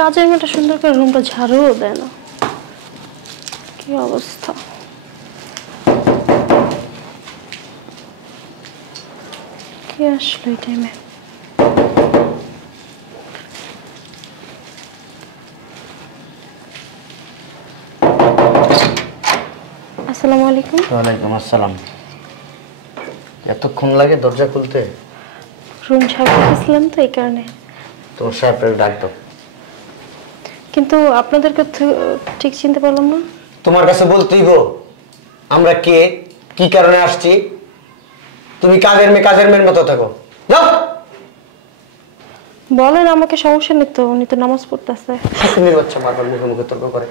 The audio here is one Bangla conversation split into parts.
কাজের মেয়েটা সুন্দর করে রুমটা ঝাড়ুও দেয় না, কি অবস্থা। কে আসলো এই টাইমে? আসসালামু আলাইকুম। ওয়ালাইকুম আসসালাম। এতক্ষণ লাগে দরজা খুলতে? রুম ঝাড়ু দিয়েছিলাম তো এই কারণে। তোমার সাহেবকে ডাক দাও। কিন্তু আপনাদেরকে ঠিক চিনতে পারলাম না। তোমার কাছে বলতেই গো আমরা কে, কি কারণে আসছি। তুমি কাজের মেয়ের মতো থাকো। যাও। বলেন, আমাকে সমস্যা নেই তো, উনি তো নামাজ পড়তেছে। তুমি বাচ্চা বারবার মুখে মুখে তর্ক করে।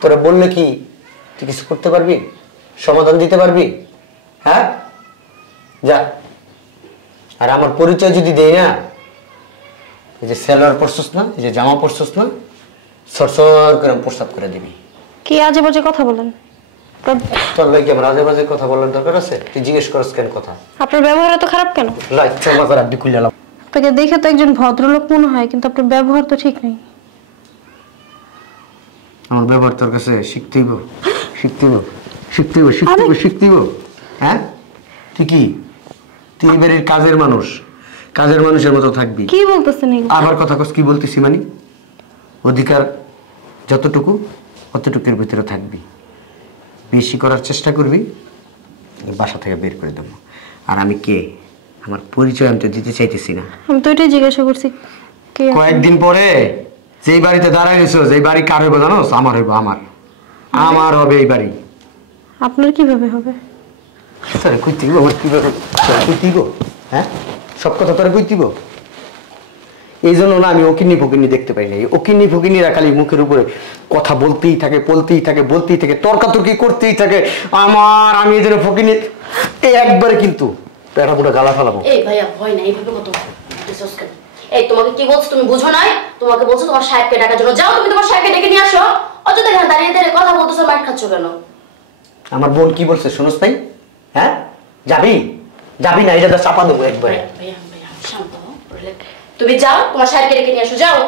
তোরা বললে কি তুই কিছু করতে পারবি, সমাধান দিতে পারবি? হ্যাঁ যা। আর আমার পরিচয় যদি দেই না, এই যে সেলোয়ার পরছস না, এই যে জামা পরছস না, সরসর করে প্রস্তাব করে দিবি। কি আজে বাজে কথা বলেন? তোর ভাই কি আমার আজে বাজে কথা বলার দরকার আছে? তুই জিজ্ঞেস করস কেন কথা? আপনার ব্যবহার এত খারাপ কেন? লাইচ্ছা মাথার আড্ডি খুলে এলাম। আপনাকে দেখে তো একজন ভদ্রলোক মনে হয়, কিন্তু আপনার ব্যবহার তো ঠিক নেই। আমার ব্যবহার তোর কাছে শিখতেইব, শিখতেইব, শিখতেইব, শিখতেইব, শিখতেইব। হ্যাঁ তুই কি, তুই এই বাড়ির কাজের মানুষ, কাজের মানুষের মতো থাকবি। কি বলতেছেন এগুলো? আবার কথা কস কি বলতেছি মানে? অধিকার যতটুকু অতটুকুর ভিতরে থাকবি, বেশি করার চেষ্টা করবি, বাসা থেকে বের করে দেবো। আর আমি কে, আমার পরিচয় আমি তো দিতে চাইতেছি না। আমি তো এটাই জিজ্ঞাসা করছি, কে? কয়েকদিন পরে যেই বাড়িতে দাঁড়ায় রয়েছো, যেই বাড়ি কার হইব জানো? আমার হইব, আমার হবে এই বাড়ি। আপনার কিভাবে হবে? তোরে কই দিব, আমার কিভাবে কই দিব? হ্যাঁ সব কথা তোরে কই দিব? এই জন্য না আমি ওকিন্নি ফকিন্নি দেখতে পাই না। এই ওকিন্নি ফকিন্নিরা খালি মুখের উপরে কথা বলতেই থাকে, বলতেই থাকে, বলতেই থাকে, তর্কাতর্কি করতেই থাকে। আমি এই জন্য ফকিন্নি একবারে কিন্তু পেটা পুরো গালা ফেলাবো। এই ভাইয়া ভয় না, এইভাবে কত এই তোমাকে কি বলছো তুমি বুঝো নাই? তোমাকে বলছো তোমার সাহেবকে ডাকার জন্য, যাও তুমি তোমার সাহেবকে ডেকে নিয়ে আসো। অযথা এখানে দাঁড়িয়ে দাঁড়িয়ে কথা বলতেছো, মার খাচ্ছ কেন? আমার বোন কি বলছে শুনোস তাই? হ্যাঁ যাবি যাবি না, এটা চাপা দেবো একবারে। ভাইয়া ভাইয়া শান্ত হও, তুমি যাও তোমার সাহেবকে ডেকে নিয়ে আসো, যাও।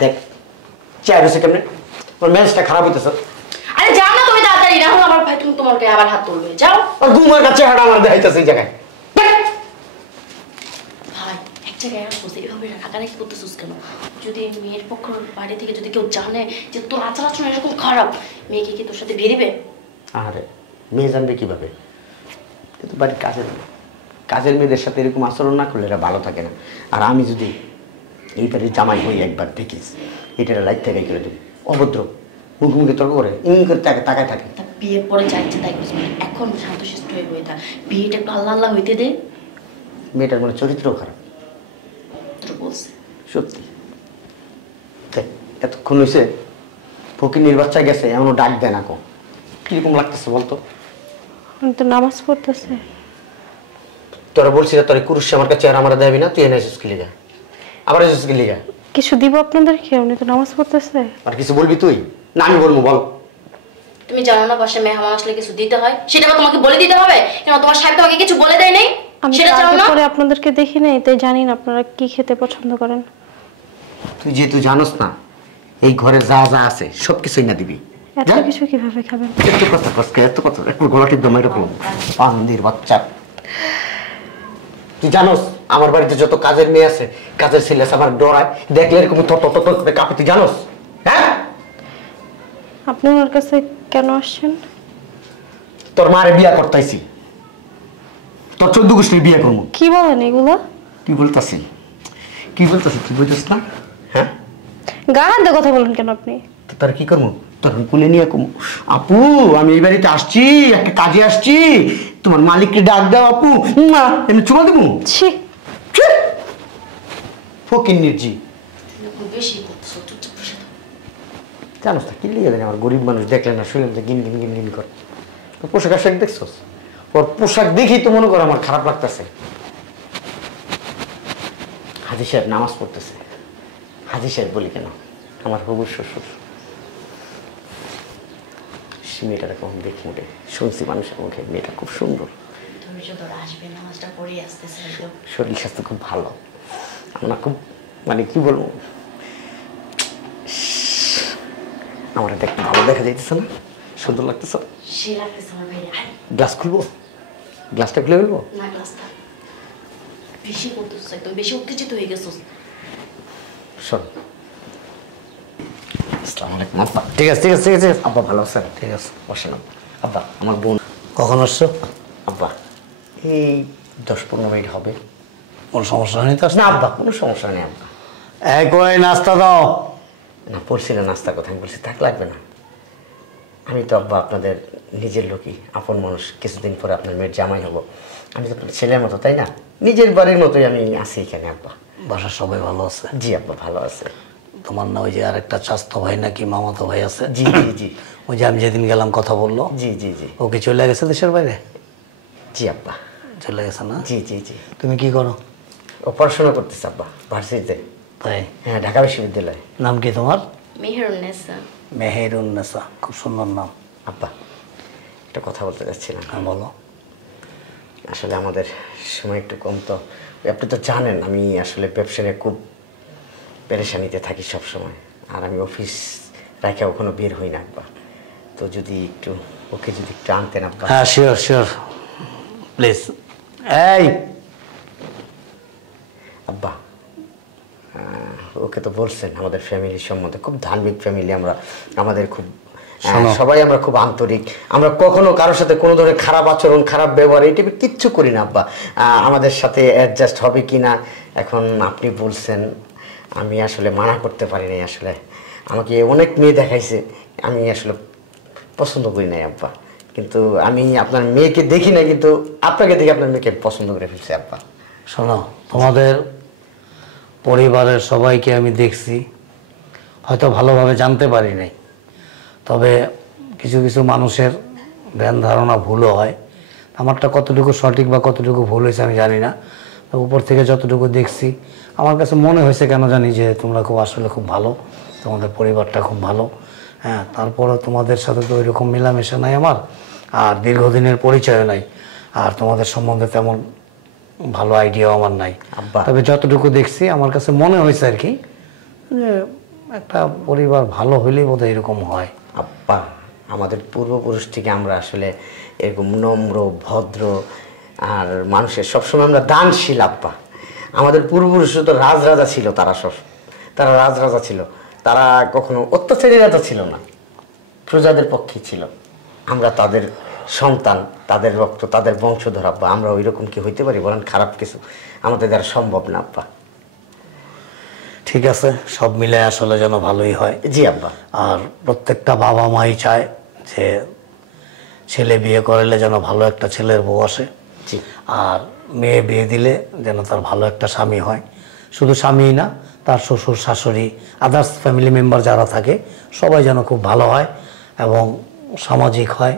দেখ চেয়ার হয়েছে কেমনে, তোর মেজাজটা খারাপ হইতেছে। আরে যাও না তুমি তাড়াতাড়ি, না হলে আমার ভাই তুমি তোমার গায়ে আবার হাত তুলবে, যাও। আর ঘুমার কাছে হাঁটা আমার দেখাইতেছে এই জায়গায়। ভাই এক জায়গায় বসে এভাবে রাগারাগি করতেছিস কেন? যদি মেয়ের পক্ষ বাড়ি থেকে যদি কেউ জানে যে তোর আচার আচরণ এরকম খারাপ, মেয়েকে কি তোর সাথে বিয়ে দিবে? আরে মেয়ে জানবে কিভাবে? কিন্তু বাড়ির কাজের মেয়েদের সাথে এরকম আচরণ না করলে এরা ভালো থাকে না। আর আমি যদি এই বাড়ির জামাই হই একবার দেখিস, এটা লাইট থেকে করে দেবো। অভদ্র, মুখে মুখে তর্ক করে, করে তাকায় থাকে। বিয়ের পরে যা ইচ্ছে তাই করছিস, এখন শান্তশিষ্ট হয়ে বয়ে থাক। বিয়েটা একটু আল্লাহ আল্লাহ হইতে দে। মেয়েটার মানে চরিত্রও খারাপ বলছে সত্যি। এতক্ষণ হয়েছে ফকিনীর বাচ্চা গেছে, এমনও ডাক দেয় না। কো কিরকম লাগতেছে বলতো? তো নামাজ পড়তেছে। তোরা বলছি তোর কুরুষ আমার কাছে আর আমার দেবি না, তুই এনে এসেছিস কি লিগা? আবার এসেছিস কি লিগা? কিছু দিব আপনাদেরকে? উনি তো নামাজ পড়তেছে। আর কিছু বলবি তুই না? আমি বলবো, বল। তুমি জানো না বাসায় মেহমান আসলে কিছু দিতে হয়, সেটা তোমাকে বলে দিতে হবে কেন? তোমার সাহেব তোমাকে কিছু বলে দেয় নাই? সেটা জানো না? পরে আপনাদেরকে দেখি নাই তাই জানি না আপনারা কি খেতে পছন্দ করেন। তুই যেহেতু জানোস না এই ঘরে যা যা আছে সবকিছুই না দিবি। এত কিছু কিভাবে খাবেন? এত কথা কসকে, এত কথা একটু গলাটির দম এরকম পান্দির বাচ্চা। তুই জানোস আমার বাড়িতে যত কাজের মেয়ে আছে, কাজের ছেলে আছে, আমার ডরায় দেখলে এরকম থর কাঁপে। তুই জানোস? হ্যাঁ আপনি ওনার কাছে কেন আসছেন? তোর মারে বিয়া করতেছি, তোর 14 গোষ্ঠীর বিয়ে করবো। কি বলেন এগুলা? কি বলতাছি তুই বুঝছিস না? হ্যাঁ গা হাতে কথা বলেন কেন আপনি? তার কি করবো? তোর কুলে নিয়ে কমু। আপু আমি এই বাড়িতে আসছি, একটা কাজে আসছি, তোমার মালিককে ডাক দাও আপু, না এমনি চুমা দেবো? ছি ফকির নির্জি বেশি করতেছো, চুপচাপ বসে থাকো। জানোস না কি লিখে দেয়? আমার গরিব মানুষ দেখলে না শুনলাম যে গিন গিন গিন গিন করে। তোর পোশাক আশাক দেখছোস? ওর পোশাক দেখেই তো মনে করো আমার খারাপ লাগতেছে। হাজি সাহেব নামাজ পড়তেছে। হাজি সাহেব বলি কেন, আমার হবুর শ্বশুর। মেয়েটাকে কখন দেখি মোটে, শুনছি মানুষের মুখে মেয়েটা খুব সুন্দর, ধৈর্য ধরে আসবে, নামাজটা পড়ে আসতেছে, শরীর স্বাস্থ্য খুব ভালো। আমার খুব মানে কি বলবো, আমার এটা একটু ভালো দেখা যাইতেছে না? সুন্দর লাগতেছে? সে লাগতেছে আমার ভাই। গ্লাস খুলবো? গ্লাসটা খুলে ফেলবো? না গ্লাসটা বেশি করতেছিস, একদম বেশি উত্তেজিত হয়ে গেছিস। শোন, আসসালামু আলাইকুম আব্বা। ঠিক আছে ঠিক আছে ঠিক আছে আব্বা, ভালো আছেন? ঠিক আছে, বসেন আব্বা। আমার বোন। কখন আসছো? আব্বা এই 10-15 মিনিট হবে। কোনো সমস্যা নেই তো? না আব্বা, কোনো সমস্যা নেই আব্বা। এক ওই নাস্তা দাও। না বলছি না নাস্তার কথা, আমি বলছি থাক, লাগবে না। আমি তো আব্বা আপনাদের নিজের লোকই, আপন মানুষ। কিছুদিন পরে আপনার মেয়ের জামাই হব। আমি তো আপনার ছেলের মতো, তাই না? নিজের বাড়ির মতোই আমি আছি এখানে আব্বা। বাসার সবাই ভালো আছে? জি আব্বা, ভালো আছে। তোমার না ওই যে আরেকটা চাস্তো ভাই নাকি মামাতো ভাই আছে? জি জি জি। ওই যে আমি যেদিন গেলাম কথা বললো? জি জি জি। ও কি চলে গেছে দেশের বাইরে? জি আব্বা। চলে গেছে না? জি জি জি। তুমি কি করো? ও পড়াশোনা করতেছে আব্বা, ভার্সিটিতে। তাই? হ্যাঁ, ঢাকা বিশ্ববিদ্যালয়ে। নাম কি তোমার? মেহেরুন্নেসা। মেহেরুন্নেসা, খুব সুন্দর নাম। আব্বা একটা কথা বলতে চাচ্ছিলাম। হ্যাঁ বলো। আসলে আমাদের সময় একটু কম তো, আপনি তো জানেন আমি আসলে ব্যবসা নিয়ে খুব পেরেশানিতে থাকি সব সময়। আর আমি অফিস রেখে ওখানে বের হই না আব্বা। তো যদি একটু ওকে যদি একটু আনতেন আব্বা। হ্যাঁ শিওর শিওর, প্লিজ। এই আব্বা ওকে তো বলছেন আমাদের ফ্যামিলির সম্বন্ধে, খুব ধার্মিক ফ্যামিলি আমরা। আমাদের খুব সবাই আমরা খুব আন্তরিক। আমরা কখনো কারোর সাথে কোনো ধরনের খারাপ আচরণ, খারাপ ব্যবহার এই টাইপের কিচ্ছু করি না আব্বা। আমাদের সাথে অ্যাডজাস্ট হবে কি না এখন আপনি বলছেন, আমি আসলে মানা করতে পারি নাই। আসলে আমাকে অনেক মেয়ে দেখাইছে, আমি আসলে পছন্দ করি নাই আব্বা। কিন্তু আমি আপনার মেয়েকে দেখি না, কিন্তু আপনাকে দেখে আপনার মেয়েকে পছন্দ করে ফেলছি আব্বা। শোনো, তোমাদের পরিবারের সবাইকে আমি দেখছি, হয়তো ভালোভাবে জানতে পারি নাই, তবে কিছু কিছু মানুষের ধ্যান ধারণা ভুলও হয়। আমারটা কতটুকু সঠিক বা কতটুকু ভুল হয়েছে আমি জানি না। তো উপর থেকে যতটুকু দেখছি আমার কাছে মনে হয়েছে কেন জানি যে তোমরা খুব আসলে খুব ভালো, তোমাদের পরিবারটা খুব ভালো। হ্যাঁ, তারপরে তোমাদের সাথে তো ওইরকম মেলামেশা নাই আমার, আর দীর্ঘদিনের পরিচয় নাই, আর তোমাদের সম্বন্ধে তেমন ভালো আইডিয়াও আমার নাই আব্বা। তবে যতটুকু দেখছি আমার কাছে মনে হয়েছে আর কি, যে একটা পরিবার ভালো হইলেই বোধহয় এরকম হয়। আব্বা আমাদের পূর্বপুরুষ থেকে আমরা আসলে এরকম নম্র, ভদ্র আর মানুষের সবসময় আমরা দানশীল আব্বা। আমাদের পূর্বপুরুষ তো রাজরাজা ছিল, তারা রাজরাজা ছিল, তারা কখনো অত্যাচারী রাজা ছিল না, প্রজাদের পক্ষে ছিল। আমরা তাদের সন্তান, তাদের রক্ত, তাদের বংশধর আব্বা। আমরা ওই রকম কি হইতে পারি বলেন? খারাপ কিছু আমাদের দ্বারা সম্ভব না আব্বা। ঠিক আছে, সব মিলে আসলে যেন ভালোই হয়। জি আব্বা। আর প্রত্যেকটা বাবা মাই চায় যে ছেলে বিয়ে করলে যেন ভালো একটা ছেলের বউ আসে, জি। আর মেয়ে বিয়ে দিলে যেন তার ভালো একটা স্বামী হয়। শুধু স্বামীই না, তার শ্বশুর শাশুড়ি, আদার্স ফ্যামিলি মেম্বার যারা থাকে সবাই যেন খুব ভালো হয় এবং সামাজিক হয়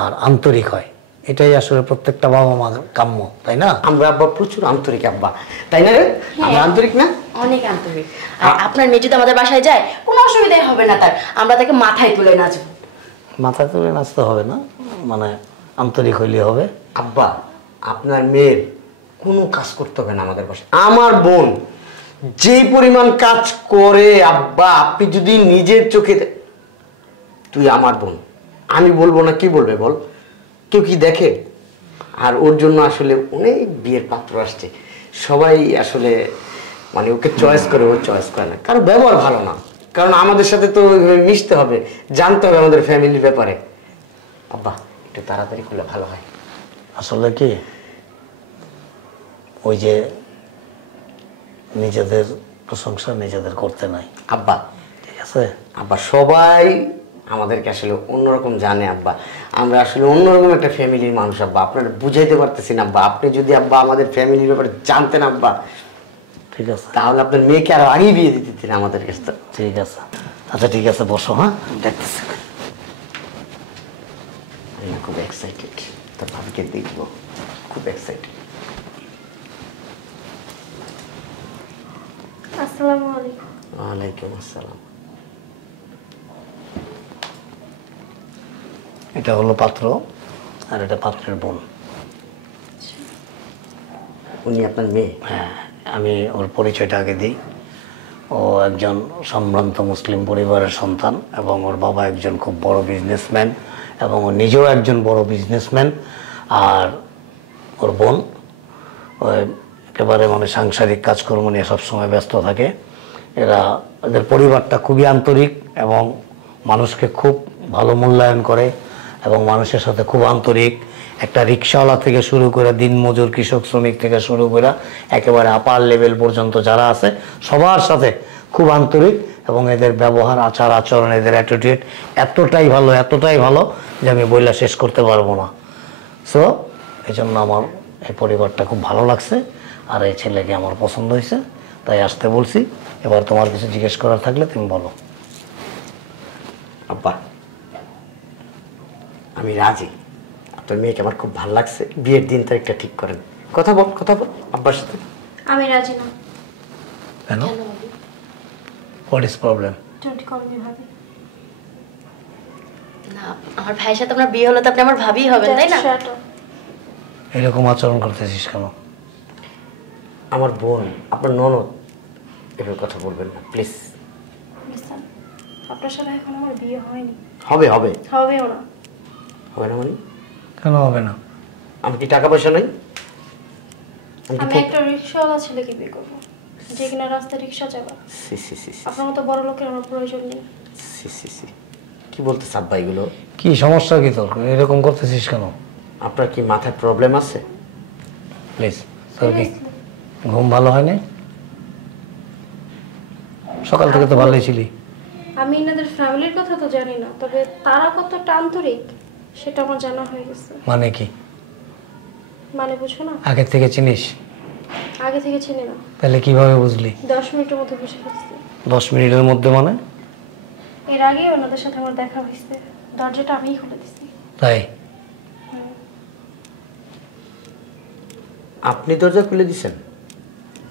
আর আন্তরিক হয়। এটাই আসলে প্রত্যেকটা বাবা মা কাম্য, তাই না? আমরা আব্বা প্রচুর আন্তরিক আব্বা, তাই না রে? আমরা আন্তরিক না? অনেক আন্তরিক। আর আপনার মেয়ে যদি আমাদের বাসায় যায় কোনো অসুবিধাই হবে না তার, আমরা তাকে মাথায় তুলে নাচবো। মাথা তুলে নাচতে হবে না, মানে আন্তরিক হইলে হবে। আব্বা আপনার মেয়ের কোনো কাজ করতে হবে না আমাদের বাসায়। আমার বোন যে পরিমাণ কাজ করে আব্বা, আপনি যদি নিজের চোখে তুই আমার বোন, আমি বলবো না, কি বলবে বল? কেউ কি দেখে? আর ওর জন্য আসলে অনেক বিয়ের পাত্র আসছে, সবাই আসলে মানে ওকে চয়েস করে, ও চয়েস করে না। কারণ ব্যবহার ভালো না, কারণ আমাদের সাথে তো ওইভাবে মিশতে হবে, জানতে হবে আমাদের ফ্যামিলির ব্যাপারে। আব্বা একটু তাড়াতাড়ি করলে ভালো হয়। আসলে কি ওই যে নিজেদের প্রশংসা নিজেদের করতে নাই আব্বা। ঠিক আছে আব্বা, সবাই আমাদেরকে আসলে অন্যরকম জানে আব্বা। আমরা আসলে অন্যরকম একটা ফ্যামিলির মানুষ আব্বা, আপনারা বুঝাইতে পারতেছি না আব্বা। আপনি যদি আব্বা আমাদের ফ্যামিলির ব্যাপারে জানতেন আব্বা, ঠিক আছে, তাহলে আপনার মেয়েকে আরো আগেই বিয়ে দিতে দিতেন আমাদের কাছে। ঠিক আছে, আচ্ছা ঠিক আছে, বসো। হ্যাঁ, দেখতেছি। আমি খুব এক্সাইটেড, তোর ভাবিকে দেখবো, খুব এক্সাইটেড। আসসালামু আলাইকুম। ওয়ালাইকুম আসসালাম। এটা হলো পাত্র, আর এটা পাত্রের বোন। উনি আপনার মেয়ে? হ্যাঁ, আমি ওর পরিচয়টা আগে দিই। ও একজন সম্ভ্রান্ত মুসলিম পরিবারের সন্তান এবং ওর বাবা একজন খুব বড় বিজনেসম্যান এবং ও নিজেও একজন বড় বিজনেসম্যান। আর ওর বোন ওই একেবারে মানে সাংসারিক কাজকর্ম নিয়ে সবসময় ব্যস্ত থাকে। এদের পরিবারটা খুবই আন্তরিক এবং মানুষকে খুব ভালো মূল্যায়ন করে এবং মানুষের সাথে খুব আন্তরিক। একটা রিক্সাওয়ালা থেকে শুরু করে দিনমজুর কৃষক শ্রমিক থেকে শুরু করে একেবারে আপার লেভেল পর্যন্ত যারা আছে সবার সাথে খুব আন্তরিক এবং এদের ব্যবহার আচার আচরণ এদের অ্যাটিটিউড এতটাই ভালো যে আমি বইলা শেষ করতে পারবো না। সো এই জন্য আমার এই পরিবারটা খুব ভালো লাগছে আর এই ছেলেকে আমার পছন্দ হয়েছে, তাই আসতে বলছি। এবার তোমার কিছু জিজ্ঞেস করার থাকলে তুমি বলো। আব্বা আমি রাজি, আপনার মেয়েকে আমার খুব ভালো লাগছে, বিয়ের দিন তারিখটা ঠিক করেন। কথা বল আব্বার সাথে। আমি রাজি না। কেন? What is problem? Don't call me ভাবি। না, আমার ভাইয়ের সাথে আপনার বিয়ে হলে তো আপনি আমার ভাবিই হবেন, তাই না? এরকম আচরণ করতেছিস কেন? আমার বোন, আপনার ননদ, এভাবে কথা বলবেন না প্লিজ। লিসেন, আপনার সাথে এখন আমার বিয়ে হয়নি। হবেও না। হবে না মানে? কেন হবে না? আমি কি টাকা পয়সা নাই? আমি একটা রিক্সাওয়ালা ছেলেকে বিয়ে করবো যে কিনা রাস্তায় রিক্সা চালায়। আপনার মতো বড় লোকের আমার প্রয়োজন নেই। কি বলতেছ আব্বা এগুলো? কি সমস্যা কি তোর? এরকম করতেছিস কেন? আপনার কি মাথায় প্রবলেম আছে? প্লিজ। তোর কি ঘুম ভালো হয়নি? সকাল থেকে তো ভালোই ছিলি। আমি এনাদের ফ্যামিলির কথা তো জানি না, তবে তারা কতটা আন্তরিক সেটা আমার জানা হয়ে গেছে। মানে কি? মানে বুঝো না? আগে থেকে চিনিস? আগে থেকে চিনি না। তাহলে কিভাবে বুঝলি? 10 মিনিটের মধ্যে বুঝে গেছি। 10 মিনিটের মধ্যে মানে? এর আগে ওনাদের সাথে আমার দেখা হয়েছে, দরজাটা আমিই খুলে দিছি। তাই? আপনি দরজা খুলে দিছেন?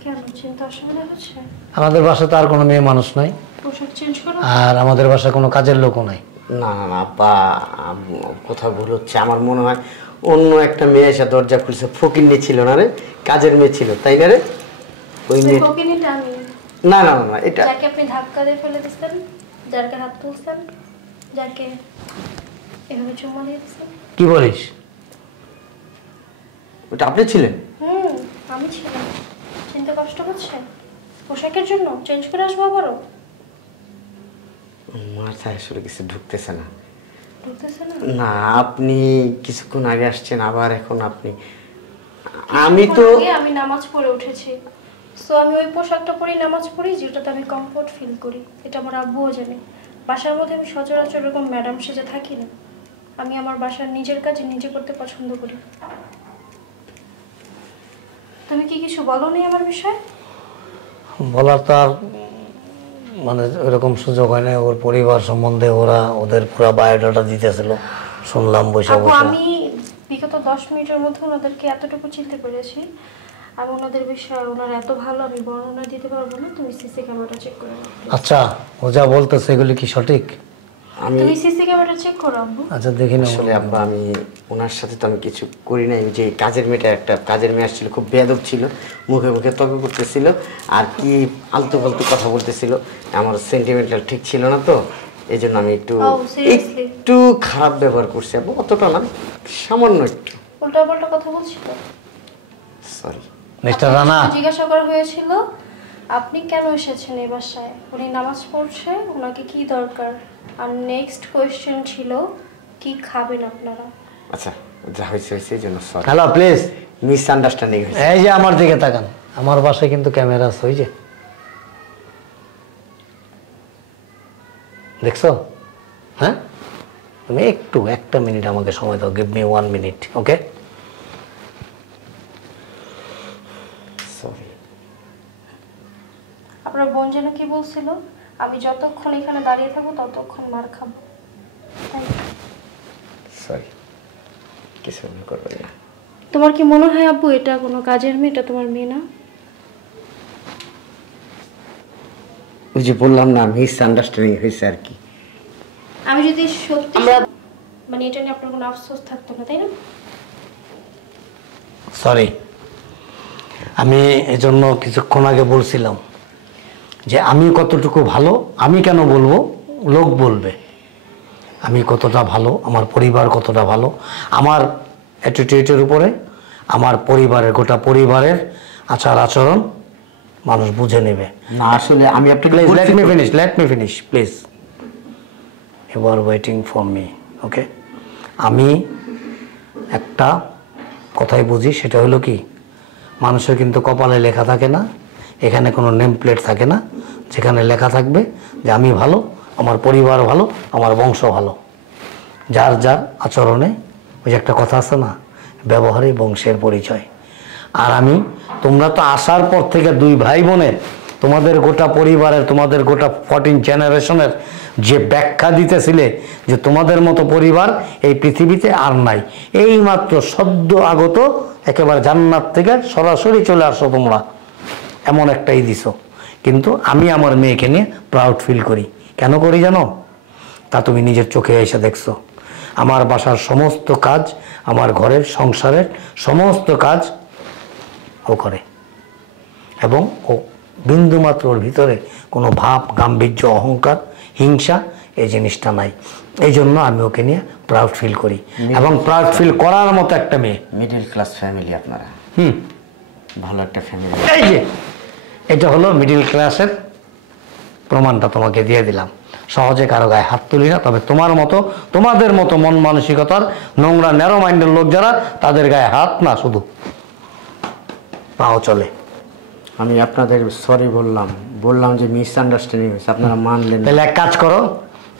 কেন, চিন্তা অসুবিধা হচ্ছে? আমাদের বাসায় তো আর কোনো মেয়ে মানুষ নাই, পোশাক চেঞ্জ করো। আর আমাদের বাসায় কোনো কাজের লোকও নাই। না আব্বা, কোথাও ভুল হচ্ছে। আমার মনে হয় অন্য একটা মেয়ে এসে দরজা খুলছে। ফকিন্নি ছিল না রে, কাজের মেয়ে ছিল, তাই না রে? ওই মেয়ে। ফকিন্নিটা আমি না, এটা যাকে আপনি ধাক্কা দিয়ে ফেলে দিয়েছেন, যারকে হাত তুলছেন, যাকে এভাবে চুমা দিয়ে দিয়েছেন। কি বলিস? ওটা আপনি ছিলেন? আমি ছিলাম। চিন্তা কষ্ট হচ্ছে পোশাকের জন্য? চেঞ্জ করে আসবো আবারও? মাথায় আসলে কিছু ঢুকতেছে না। ঢুকতেছে না? না, আপনি কিছুক্ষণ আগে আসছেন, আবার এখন আপনি। আমি তো আমি নামাজ পড়ে উঠেছি, সো আমি ওই পোশাকটা পরেই নামাজ পড়ি যেটাতে আমি কমফোর্ট ফিল করি। এটা আমার আব্বুও জানে। বাসার মধ্যে আমি সচরাচর এরকম ম্যাডাম সেজে থাকি না। আমি আমার বাসার নিজের কাজ নিজে করতে পছন্দ করি। তুমি কি কিছু বলো নি আমার বিষয়ে? বলার তো আর মানে এরকম সুযোগ হয় না। ওর পরিবার সম্বন্ধে ওদের পুরো বায়োডাটা দিতেছিল, শুনলাম বসে আপু, বসে। আমি বিগত 10 মিনিটের মধ্যে ওনাদেরকে এতটুকু চিনতে পেরেছি। আমি ওনাদের বিষয়ে ওনারা এত ভালো আমি বর্ণনা দিতে পারবো না। তুমি সিসি ক্যামেরাটা চেক করে নাও। আচ্ছা, ও যা বলতেছে এগুলি কি সঠিক? তুমি সিসি ক্যামেরাটা চেক করো আব্বু। আচ্ছা দেখি না। আসলে আব্বা, আমি ওনার সাথে তো আমি কিছু করি নাই। যে কাজের মেয়েটা, একটা কাজের মেয়ে আসছিল, খুব বেয়াদব ছিল, মুখে মুখে তর্ক করতেছিল আর কি আলতু ফালতু কথা বলতেছিল। আমার সেন্টিমেন্টাল ঠিক ছিল না, তো এই জন্য আমি একটু খারাপ ব্যবহার করছি আব্বু। অতটা না, সামান্য একটু উল্টা পাল্টা কথা বলছি তো। সরি। মিস্টার রানা, জিজ্ঞাসা করা হয়েছিল আপনি কেন এসেছেন এই বাসায়, উনি নামাজ পড়ছে, ওনাকে কি দরকার, আর নেক্সট কোয়েশ্চেন ছিল কি খাবেন আপনারা। আচ্ছা, যা হয়েছে এই জন্য সরি। Hello please. মিসআন্ডারস্ট্যান্ডিং হয়েছে। এই যে আমার দিকে তাকান, আমার বাসায় কিন্তু ক্যামেরা আছে, ওই যে দেখছো? হ্যাঁ, তুমি একটা মিনিট আমাকে সময় দাও। গিভ মি 1 মিনিট, ওকে? সরি। আপনার বোন যেন কি বলছিল, আমি যতক্ষণ এখানে দাঁড়িয়ে থাকবো ততক্ষণ মার খাবো। সরি, কিছু মনে করবেন না। তোমার কি মনে হয় আব্বু এটা কোনো কাজের মেয়ে? এটা তোমার মেয়ে না? ওই যে বললাম না, মিসআন্ডারস্ট্যান্ডিং হয়েছে আর কি। আমি যদি সত্যি মানে এটা নিয়ে আপনার কোনো আফসোস থাকতো না, তাই না? সরি, আমি এজন্য কিছুক্ষণ আগে বলছিলাম যে আমি কতটুকু ভালো আমি কেন বলবো, লোক বলবে আমি কতটা ভালো, আমার পরিবার কতটা ভালো, আমার অ্যাটিটিউডের উপরে আমার পরিবারের গোটা পরিবারের আচার আচরণ মানুষ বুঝে নেবে। না আসলে আমি আপনাকে please let me finish please, you are waiting for me, okay? আমি একটা কথাই বুঝি, সেটা হলো কি, মানুষের কিন্তু কপালে লেখা থাকে না, এখানে কোনো নেম প্লেট থাকে না যেখানে লেখা থাকবে যে আমি ভালো, আমার পরিবার ভালো, আমার বংশ ভালো। যার যার আচরণে, ওই যে একটা কথা আছে না, ব্যবহারে বংশের পরিচয়। আর আমি, তোমরা তো আসার পর থেকে দুই ভাই বোনের, তোমাদের গোটা পরিবারের, তোমাদের গোটা 14 জেনারেশনের যে ব্যাখ্যা দিতেছিলে যে তোমাদের মতো পরিবার এই পৃথিবীতে আর নাই, এই মাত্র সদ্য আগত একেবারে জান্নাত থেকে সরাসরি চলে আসো তোমরা, এমন একটাই দিছো। কিন্তু আমি আমার মেয়েকে নিয়ে প্রাউড ফিল করি। কেন করি জানো? তা তুমি নিজের চোখে এসে দেখছো। আমার বাসার সমস্ত কাজ, আমার ঘরের সংসারের সমস্ত কাজ ও করে, এবং ও বিন্দুমাত্র ওর ভিতরে কোনো ভাব, গাম্ভীর্য, অহংকার, হিংসা এই জিনিসটা নাই। এই জন্য আমি ওকে নিয়ে প্রাউড ফিল করি, এবং প্রাউড ফিল করার মতো একটা মেয়ে। মিডল ক্লাস ফ্যামিলি আপনারা, ভালো একটা ফ্যামিলি। এই যে এটা হলো মিডল ক্লাসের প্রমাণটা তোমাকে দিয়ে দিলাম। সহজে কারো গায়ে হাত তুলি না, তবে তোমার মতো, তোমাদের মতো মন মানসিকতার নোংরা ন্যারো মাইন্ডের লোক যারা, তাদের গায়ে হাত না, শুধু পাও চলে। আমি আপনাদের সরি বললাম যে মিসআন্ডারস্ট্যান্ডিং হয়েছে, আপনারা মানলেন। তাহলে এক কাজ করো,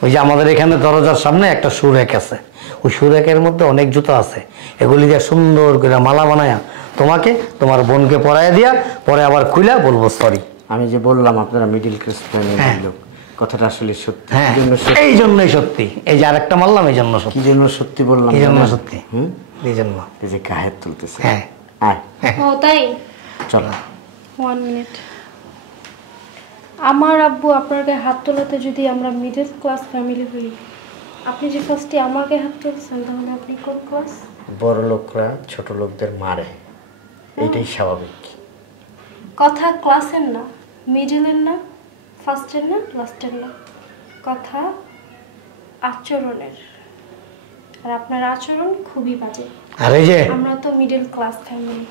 ওই যে আমাদের এখানে দরজার সামনে একটা সুরেক আছে, ওই সুরেকের মধ্যে অনেক জুতো আছে, এগুলি দিয়ে সুন্দর করে মালা বানায়া তোমাকে তোমার বোনকে পরায় দিয়া পরে আবার খুলে বলবো সরি। আমি যে বললাম আপনারা মিডল ক্লাস ফ্যামিলির লোক, কথাটা আসলে সত্যি। হ্যাঁ, এই জন্যই সত্যি। এই যে আরেকটা মারলাম, এই জন্য সত্যি। কি জন্য সত্যি বললাম? এই জন্য সত্যি, এই জন্য। এই যে গায়ে তুলতেছে। হ্যাঁ, আয় ও তাই? চলো। 1 মিনিট। আমার আব্বু আপনার গায়ে হাত তোলাতে যদি আমরা মিডল ক্লাস ফ্যামিলি হই, আপনি যে ফার্স্টে আমার গায়ে হাত তুলছেন, তাহলে আপনি কোন ক্লাস? বড় লোকরা ছোট লোকদের মারে, এটাই স্বাভাবিক। কথা ক্লাসের না, মিডলের না, ফার্স্টের না, লাস্টের না, কথা আচরণের। আর আপনার আচরণ খুবই বাজে। আর এই যে আমরা তো মিডল ক্লাস ফ্যামিলি,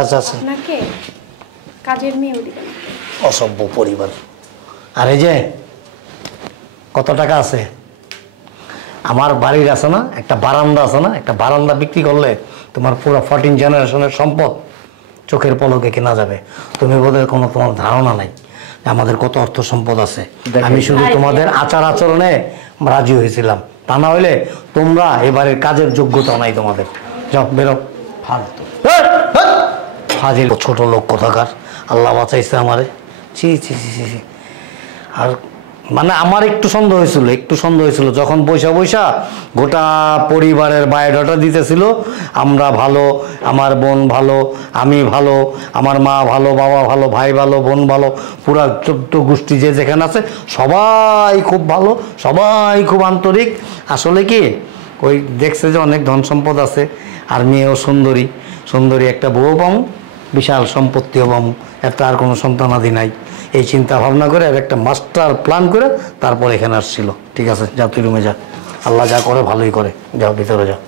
আচ্ছা আপনাকে কাজের মেয়েও দিবেন। অসভ্য পরিবার। আর এই যে কত টাকা আছে আমার বাড়ির, আছে না একটা বারান্দা, আছে না একটা বারান্দা বিক্রি করলে তোমার পুরো 14 জেনারেশনের সম্পদ চোখের পলকে কেনা যাবে। তুমি বোধহয় কোনো তোমার ধারণা নাই আমাদের কত অর্থ সম্পদ আছে। আমি শুধু তোমাদের আচার আচরণে রাজি হয়েছিলাম, তা না হইলে তোমরা এবারের কাজের যোগ্যতা নাই তোমাদের। যাও বেরো, ফালতু ফাজিল ছোট লোক কোথাকার। আল্লাহ বাঁচাইছে আমারে। ছি ছি ছি ছি। আর মানে আমার একটু সন্দেহ হয়েছিল যখন বৈশা গোটা পরিবারের বায়োডাটা দিতেছিল, আমরা ভালো, আমার বোন ভালো, আমি ভালো, আমার মা ভালো, বাবা ভালো, ভাই ভালো, বোন ভালো, পুরা 14 গোষ্ঠী যে যেখানে আছে সবাই খুব ভালো, সবাই খুব আন্তরিক। আসলে কি ওই দেখছে যে অনেক ধন সম্পদ আছে, আর মেয়েও সুন্দরী একটা বউ পামু, বিশাল সম্পত্তিও পামু, এত আর কোনো সন্তানাদি নাই। এই চিন্তা ভাবনা করে আর একটা মাস্টার প্ল্যান করে তারপর এখানে আসছিল। ঠিক আছে, যাও তুই রুমে যা, আল্লাহ যা করে ভালোই করে, যাও ভিতরে যাও।